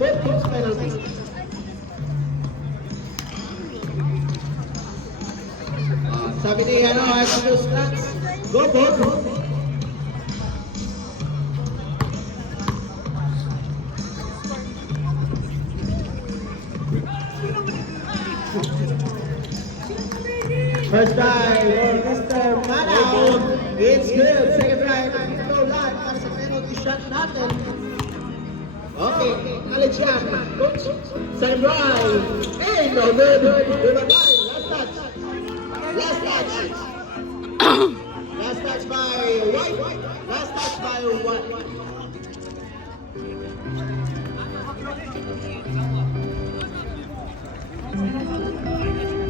both teams penalties. Sabi ni Exodus Stats, go both. First try for Mr. Manaw. It's good. Second try. Ito lang para sa penalty shot natin. Okay. College yan. Coach. Same right. Hey, no good. Goodbye. Last touch. Last touch. Last touch by White. Last touch by White.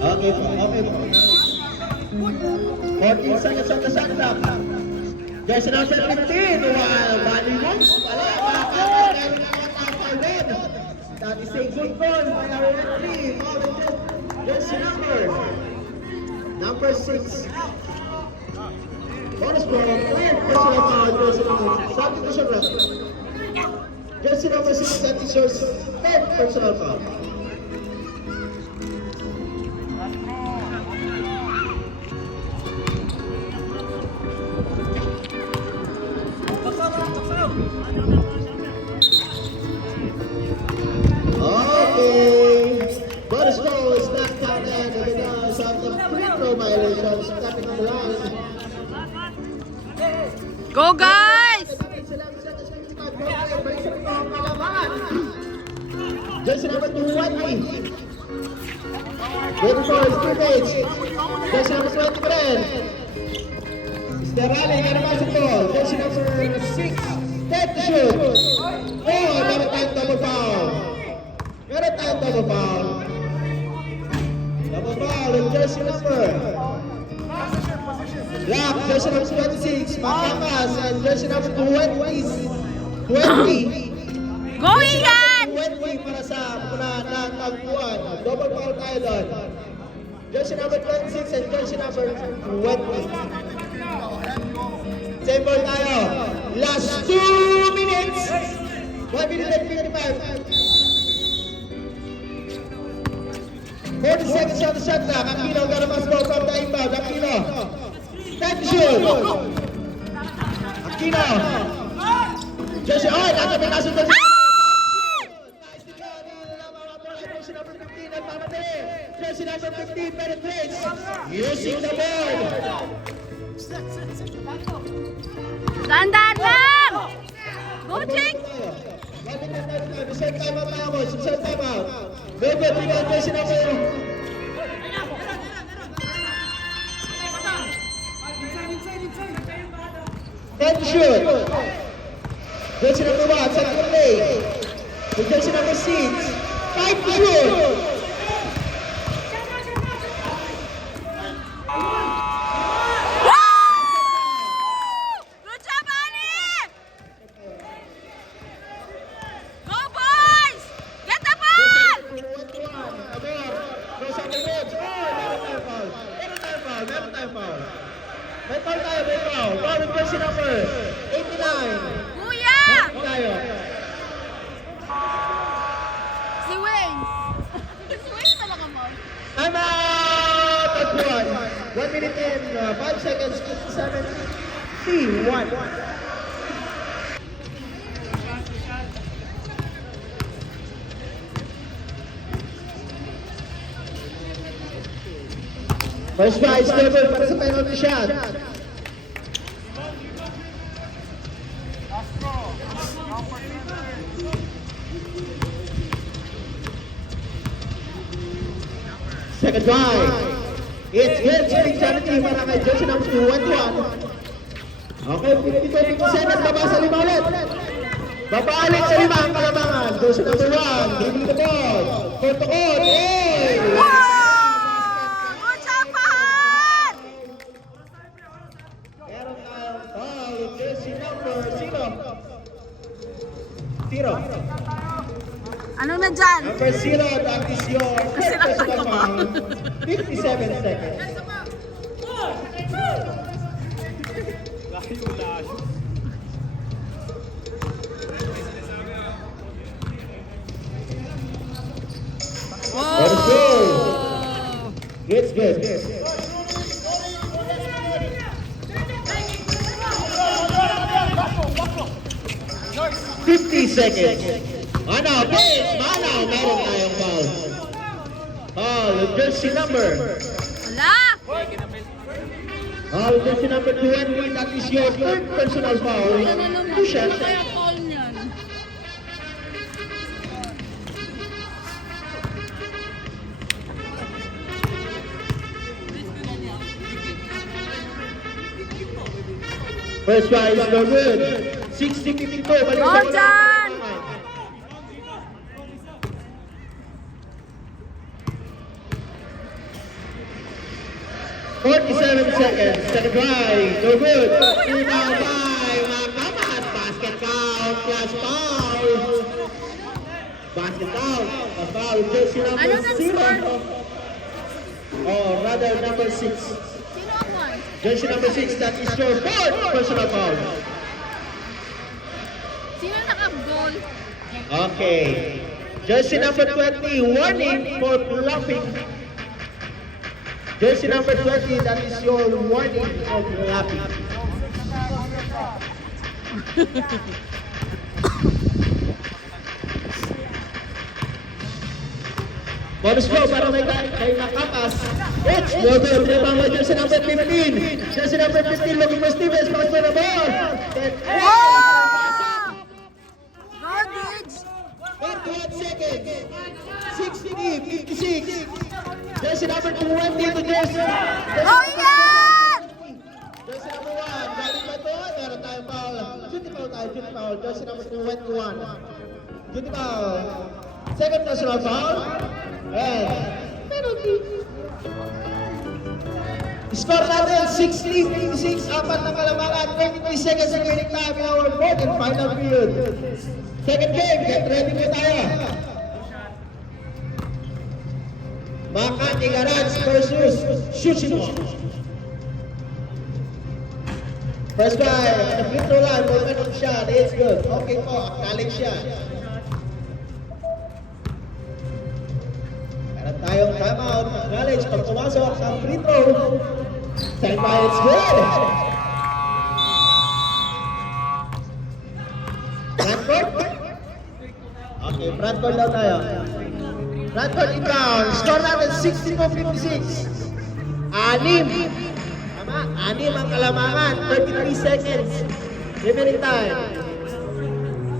Okay po. 14 seconds on the shot clock. There's an option 15. While Manny Woods, wala, makakakaroon naman ng win. That is a good goal by our referee. Jersey number 6. Bonus ball, third personal foul, jersey number 6. Substitution ref. Jersey number 6, that is yours, third personal foul. Go guys! Jersey number 2, Whitey. Ready for scrimmage. Jersey number 20, Bren. Mr. Raleigh, ano naman sa ball? Jersey number 6, dead to shoot. Oh, meron tayong double foul. Meron tayong double foul. Double foul in jersey number. Lock, jersey number 26, Makakas, and jersey number 20. Going yan! 20 para sa muna na tagpuan. Double foul tayo doon. Jersey number 26 and jersey number 20. Same ball tayo. Last 2 minutes. 1 minute and 55. 40 seconds on the shot clock. Aquino got a pass ball from the inbound. Aquino. Time to shoot. Aquino. Jersey, oh, nasa pinasok doon. Jersey number 15 at Mamate. Jersey number 15 penetrates. Using the ball. Tandaan lang! Go, Jake! Set time out tayo, boys. Set time out. Very good. Bigyan jersey number. Time to shoot. Jersey number 1, set to play. Jersey number 6. Time to shoot. Good job, Ali! Go, boys! Get the ball! May foul tayo. Foul with jersey number 89. Kuya! Tayo. Si Wayne. Si Wayne talaga mo. Time out! At 1 minute and 5 seconds, 57. C1. First try, Stephen, para sa penalty shot. Second try. It's good. Spring charity para kay jersey number 21. Okay, 52-57. Baba sa 5 ulit. Babalik sa 5 ang kalamangan. Jersey number 1. Dribbling the ball. Court to court. Hey! Good job, Pahan! Meron tayong foul with jersey number 0. Ano na dyan? Number 0, that is your Kasi first nakita mo. foul. 57 seconds. It's good. 50 seconds. Manaw, please! Manaw! Meron tayong foul. Foul, with jersey number. Wala! Foul, jersey number 20. That is your third personal foul. Ano naman? Two shots. Ano kaya call niyan? First try is no good. 60-52. Balik Go, sa Jan! $47 seconds. Second try. No good. Rebound by Makamat. Basket count plus foul. Basket count. A foul. Jersey Ano number nang 0. score? Oh, rather number 6. Sino ang one? Jersey number 6. That is your fourth personal foul. Sino naka-goal? Okay. Jersey number 20. Warning for bluffing. Jersey number 20. That is your warning for bluffing. Bonus go para may nakapas. It's no good. Rebound by jersey number 15. Jersey number 15 looking for Stevens. Pass for the ball. Wow! Garbage! 41 seconds. 60, 56. Jersey number 20 to jersey. Oh, yan! Jersey number 1. Galing ba ito? Meron tayong foul. Duty foul tayo. Duty foul. Jersey number 21. Duty foul. Second personal foul. And penalty. Score natin 60-56. Apat na kalamangan. 23 seconds remaining time in our fourth and final period. Second game. Get ready po tayo. Makati Garage versus Shushimo. First try, the free throw line, momentum shot, it's good. Okay po, acknowledge siya. Meron tayong timeout, acknowledge pag pumasok sa free throw. Second try, it's good. Front court? Okay, front court daw tayo. Front court inbound. Score natin 62-56. Anim. Tama? Anim ang kalamangan. 33 seconds. Remaining time.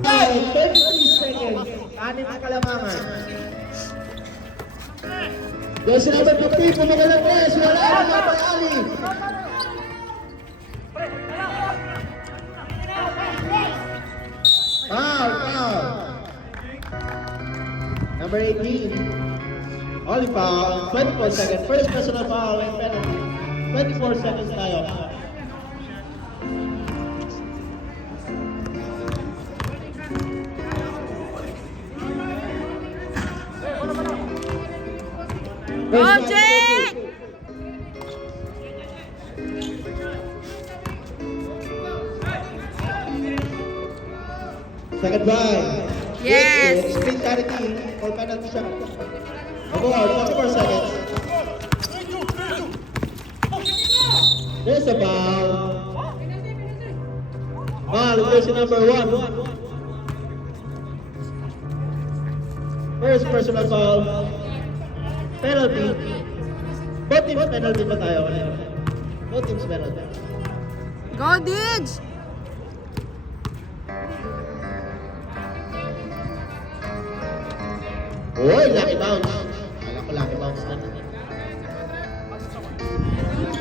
33 seconds. Anim ang kalamangan. Jersey number 15. Pumagal ang press. Wala ang mga pag-ali. Foul. Foul. Number 18, only foul, 24 seconds. First personal foul and penalty. 24 seconds tayo. Go, Jake! Second drive. Yes! Spin charity or penalty shot. Aboard, 24 seconds. There's a foul. Foul, jersey number 1. First personal foul. Penalty. Both teams penalty pa tayo. Both teams penalty. Go, Didge! Uy, lucky bounce. Alam ko lucky bounce na. Stop yun namin yun.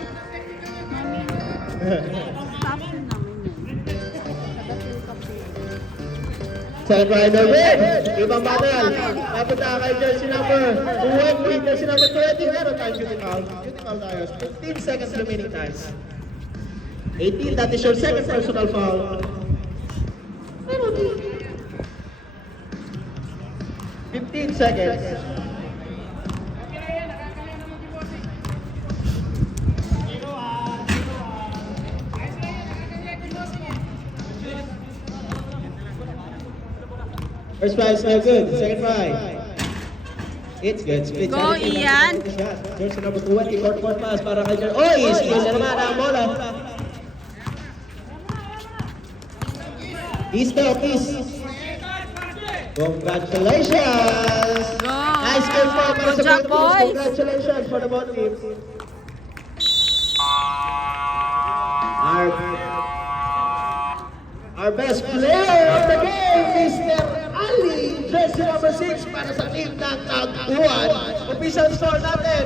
Second rider win. Ibang battle. Napunta kay jersey number 20. Jersey number 20. Meron tayong shooting foul. Shooting foul tayo. 15 seconds remaining time. 18. That is your second personal foul. Penalty. 15 seconds. First try is no good. Second try. It's good. Split Go, challenge. Ian. Jersey number 20, court pass para kay Jer. Oy, steal na naman ang bola. Kiss daw, kiss. Congratulations! Go. Nice game po para Good sa job, both teams. boys. Congratulations for the both teams. Our best player of the game, Mr. Ali, jersey number 6 para sa team ng Tagpuan. Official score natin,